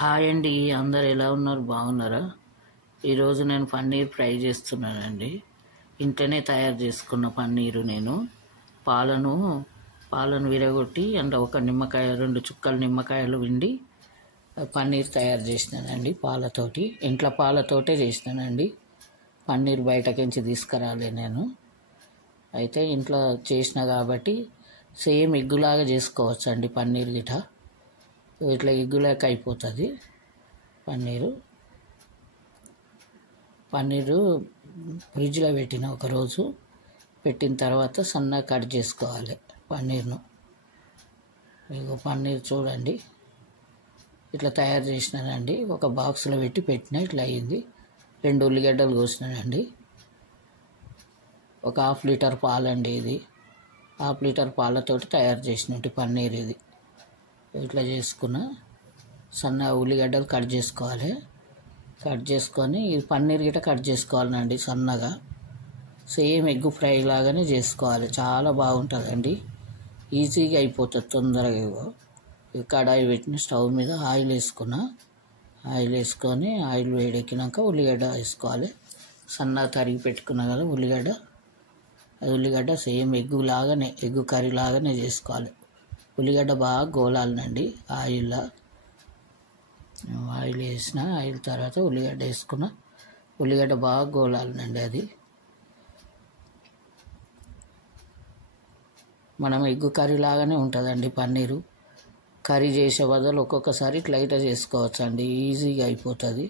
Hi అండి, అందరు ఎలా ఉన్నారు? బాగున్నారా? ఈరోజు నేను పన్నీర్ ఫ్రై చేస్తున్నానండి. ఇంట్లోనే తయారు చేసుకున్న పన్నీరు. నేను పాలను పాలను విరగొట్టి అందులో ఒక నిమ్మకాయ, 2 చుక్కలు నిమ్మకాయలు పిండి పన్నీర్ తయారు చేసినానండి. పాలతోటి, ఇంట్లో పాలతోటే చేసినానండి. పన్నీర్ బయటకించి తీసుకురాలే నేను. అయితే ఇంట్లో చేసిన కాబట్టి సేమ్ ఎగ్గులాగా చేసుకోవచ్చు అండి. పన్నీర్ గిట ఇట్లా ఎగ్గులాగా అయిపోతుంది. పన్నీరు ఫ్రిడ్జ్లో పెట్టిన ఒకరోజు. పెట్టిన తర్వాత సన్నగా కట్ చేసుకోవాలి పన్నీర్ను. మీకు పన్నీర్ చూడండి ఇట్లా తయారు చేసినానండి. ఒక బాక్స్లో పెట్టిన ఇట్లా అయ్యింది. 2 ఉల్లిగడ్డలు కోసినానండి. ఒక 1/2 లీటర్ పాలండి. ఇది 1/2 లీటర్ పాలతోటి తయారు చేసినట్టు పన్నీర్ ఇది. ఇట్లా చేసుకున్న సన్న ఉల్లిగడ్డలు కట్ చేసుకోవాలి. కట్ చేసుకొని ఈ పన్నీర్ గిట్ట కట్ చేసుకోవాలండి సన్నగా. సేమ్ ఎగ్ ఫ్రై లాగానే చేసుకోవాలి. చాలా బాగుంటుందండి. ఈజీగా అయిపోతుంది తొందరగా. కడాయి పెట్టిన స్టవ్ మీద ఆయిల్ వేసుకొని ఆయిల్ వేడెక్కినాక ఉల్లిగడ్డ వేసుకోవాలి. సన్నగా తరిగి పెట్టుకున్నా కదా ఉల్లిగడ్డ సేమ్ ఎగ్ కర్రీ లాగానే చేసుకోవాలి. ఉల్లిగడ్డ బాగా గోలాలనండి. ఆయిల్ వేసిన ఆయిల్ తర్వాత ఉల్లిగడ్డ వేసుకున్న ఉల్లిగడ్డ బాగా గోలాలనండి. అది మనం ఎగ్ కర్రీ లాగానే ఉంటుందండి. పన్నీరు కర్రీ చేసే బదులు ఒక్కొక్కసారి ఇట్లా అయితే చేసుకోవచ్చు అండి. ఈజీగా అయిపోతుంది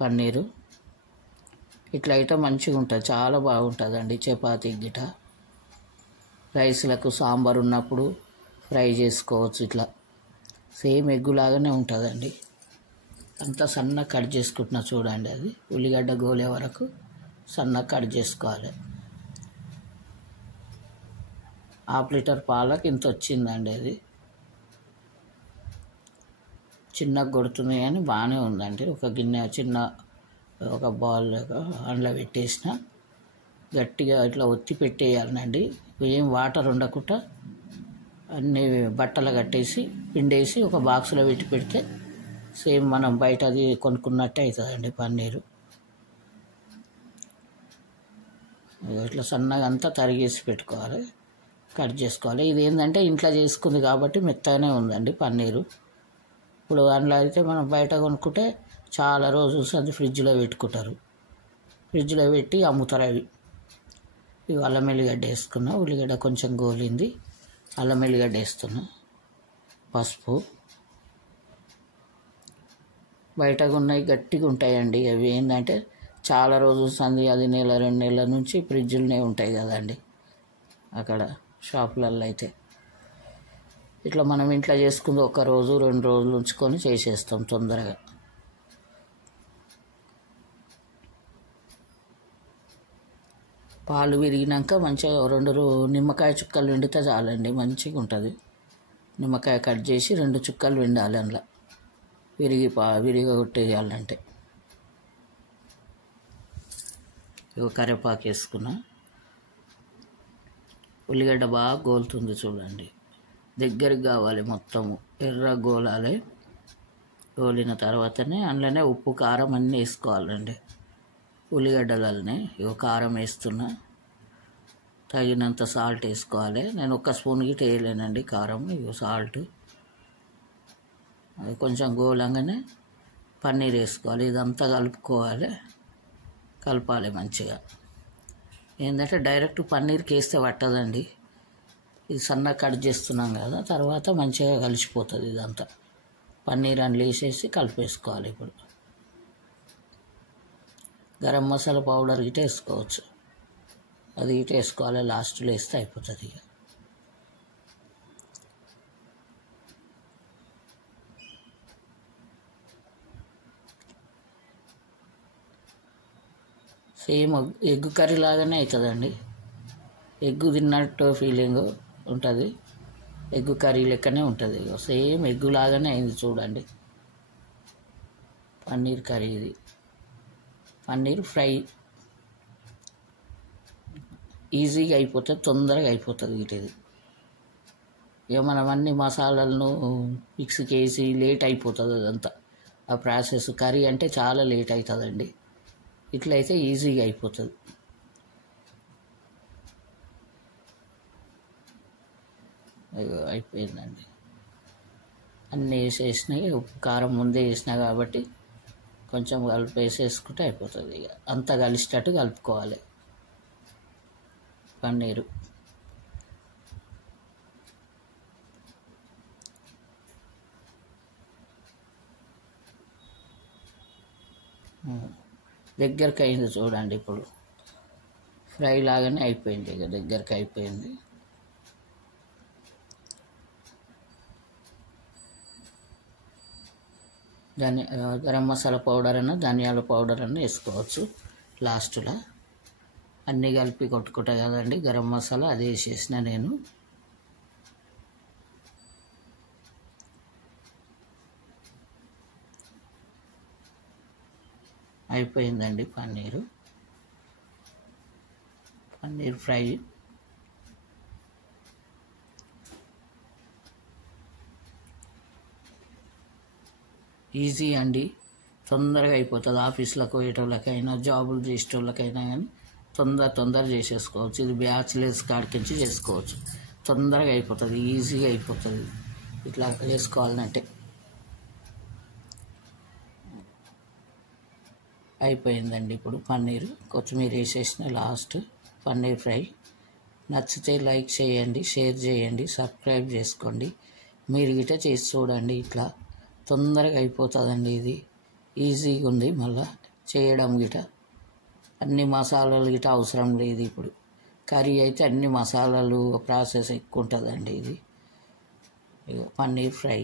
పన్నీరు. ఇట్లా అయితే మంచిగా ఉంటుంది, చాలా బాగుంటుందండి. చపాతీ గిట, రైస్లకు సాంబార్ ఉన్నప్పుడు ఫ్రై చేసుకోవచ్చు. ఇట్లా సేమ్ ఎగ్గు లాగానే ఉంటుందండి. అంతా సన్నగా కట్ చేసుకుంటున్నా చూడండి. అది ఉల్లిగడ్డ గోలే వరకు సన్నగా కట్ చేసుకోవాలి. 1/2 లీటర్ పాలకి ఇంత వచ్చిందండి. అది చిన్నగా కొడుతుంది కానీ బాగానే ఉందండి. ఒక గిన్నె ఒక బౌల్ అందులో పెట్టేసిన గట్టిగా ఇట్లా ఒత్తి పెట్టేయాలండి. ఏం వాటర్ ఉండకుండా అన్నీ బట్టలు కట్టేసి పిండేసి ఒక బాక్స్లో పెడితే సేమ్ మనం బయట అది కొనుక్కున్నట్టే అవుతుందండి పన్నీరు. ఇట్లా సన్నగా అంతా తరిగేసి పెట్టుకోవాలి, కట్ చేసుకోవాలి. ఇది ఏంటంటే ఇంట్లో చేసుకుంది కాబట్టి మెత్తగానే ఉందండి పన్నీరు. ఇప్పుడు అందులో అయితే మనం బయట కొనుక్కుంటే చాలా రోజులు అది ఫ్రిడ్జ్లో పెట్టుకుంటారు. ఫ్రిడ్జ్లో పెట్టి అమ్ముతారు అవి. ఇవి అల్లం ఎల్లిగడ్డ వేసుకున్నా. ఉల్లిగడ్డ కొంచెం గోలింది. అల్లం ఎల్లిగడ్డ వేస్తున్నా. పసుపు. బయట ఉన్నాయి గట్టిగా ఉంటాయండి. అవి ఏంటంటే చాలా రోజులు అది 1-2 నెలల నుంచి ఫ్రిడ్జ్లోనే ఉంటాయి కదండి అక్కడ షాపులలో. అయితే ఇట్లా మనం ఇంట్లో చేసుకుంది 1 రోజు 2 రోజులు ఉంచుకొని చేసేస్తాం తొందరగా. పాలు విరిగినాక మంచిగా 2 నిమ్మకాయ చుక్కలు పిండితే చాలండి, మంచిగా ఉంటుంది. నిమ్మకాయ కట్ చేసి 2 చుక్కలు పిండాలి అందులో, విరిగొట్టేయాలంటే. కరివేపాకు వేసుకున్నా. ఉల్లిగడ్డ బాగా గోలుతుంది చూడండి. దగ్గరికి కావాలి, మొత్తము ఎర్రగా గోలాలి. గోలిన తర్వాతనే అందులోనే ఉప్పు కారం అన్నీ వేసుకోవాలండి. ఉల్లిగడ్డలనే కారం వేస్తున్నా. తగినంత సాల్ట్ వేసుకోవాలి. నేను 1 స్పూన్ గిట్ట వేయలేనండి కారం. సాల్ట్ అది కొంచెం గోలంగానే పన్నీర్ వేసుకోవాలి. ఇదంతా కలపాలి మంచిగా. ఏంటంటే డైరెక్ట్ పన్నీర్కి వేస్తే పట్టదండి. ఇది సన్నగా కట్ చేస్తున్నాం కదా, తర్వాత మంచిగా కలిసిపోతుంది. ఇదంతా పన్నీర్ అందులో వేసేసి కలిపేసుకోవాలి. ఇప్పుడు గరం మసాలా పౌడర్ గిట్ట వేసుకోవచ్చు. అది గిట్ట వేసుకోవాలి. లాస్ట్లో వేస్తే అయిపోతుంది. ఇక సేమ్ ఎగ్ కర్రీ లాగానే అవుతుందండి. ఎగ్గు తిన్నట్టు ఫీలింగ్ ఉంటుంది. ఎగ్ కర్రీ లెక్కనే ఉంటుంది. సేమ్ ఎగ్గు లాగానే అయింది చూడండి. పన్నీర్ కర్రీ ఇది. పన్నీర్ ఫ్రై ఈజీగా అయిపోతుంది, తొందరగా అయిపోతుంది. ఇది ఇక మనం అన్ని మసాలాలను మిక్సీకి వేసి లేట్ అయిపోతుంది. అదంతా ఆ ప్రాసెస్. కర్రీ అంటే చాలా లేట్ అవుతుందండి, ఇట్లయితే ఈజీగా అయిపోతుంది. అయిపోయిందండి, అన్నీ వేసేసినాయి. ఉప్పు కారం ముందే వేసినా కాబట్టి కొంచెం వేసేసుకుంటే అయిపోతుంది. ఇక అంతా కలిసేటట్టు కలుపుకోవాలి పన్నీరు. దగ్గరికి అయింది చూడండి, ఇప్పుడు ఫ్రై లాగానే అయిపోయింది, ఇక దగ్గరికి అయిపోయింది. గరం మసాలా పౌడర్ అన్న ధనియాల పౌడర్ అన్న వేసుకోవచ్చు లాస్ట్లో. అన్నీ కలిపి కొట్టుకుంటా కదండి గరం మసాలా, అది వేసేసిన నేను. అయిపోయిందండి పన్నీర్ ఫ్రై. ఈజీ అండి, తొందరగా అయిపోతుంది. ఆఫీస్లకు పోయేటోళ్ళకైనా జాబులు చేసేటోళ్ళకైనా కానీ తొందర చేసేసుకోవచ్చు. ఇది బ్యాచిలర్స్ కాడికించి చేసుకోవచ్చు, తొందరగా అయిపోతుంది, ఈజీగా అయిపోతుంది ఇట్లా చేసుకోవాలంటే. అయిపోయిందండి ఇప్పుడు పన్నీరు. కొత్తిమీర వేసేసిన లాస్ట్. పన్నీర్ ఫ్రై నచ్చితే లైక్ చేయండి, షేర్ చేయండి, సబ్స్క్రైబ్ చేసుకోండి. మీరు గిట్ట చేసి చూడండి, ఇట్లా తొందరగా అయిపోతుందండి. ఇది ఈజీగా ఉంది, మళ్ళీ చేయడం గిట. అన్ని మసాలాలు గిట అవసరం లేదు. ఇప్పుడు కర్రీ అయితే అన్ని మసాలాలు ప్రాసెస్ ఎక్కువ ఉంటుందండి. ఇది పన్నీర్ ఫ్రై.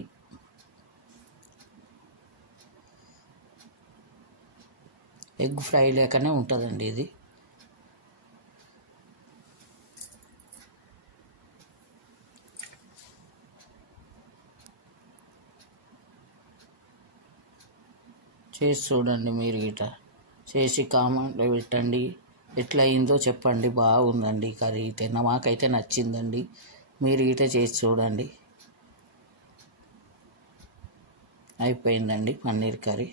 ఎగ్ ఫ్రై లేకనే ఉంటుందండి ఇది. చేసి చూడండి, మీరు గిట చేసి కామెంట్లో పెట్టండి, ఎట్లా అయిందో చెప్పండి. బాగుందండి కర్రీ అయితే, మాకైతే నచ్చిందండి. మీరు గిట చేసి చూడండి. అయిపోయిందండి పన్నీర్ కర్రీ.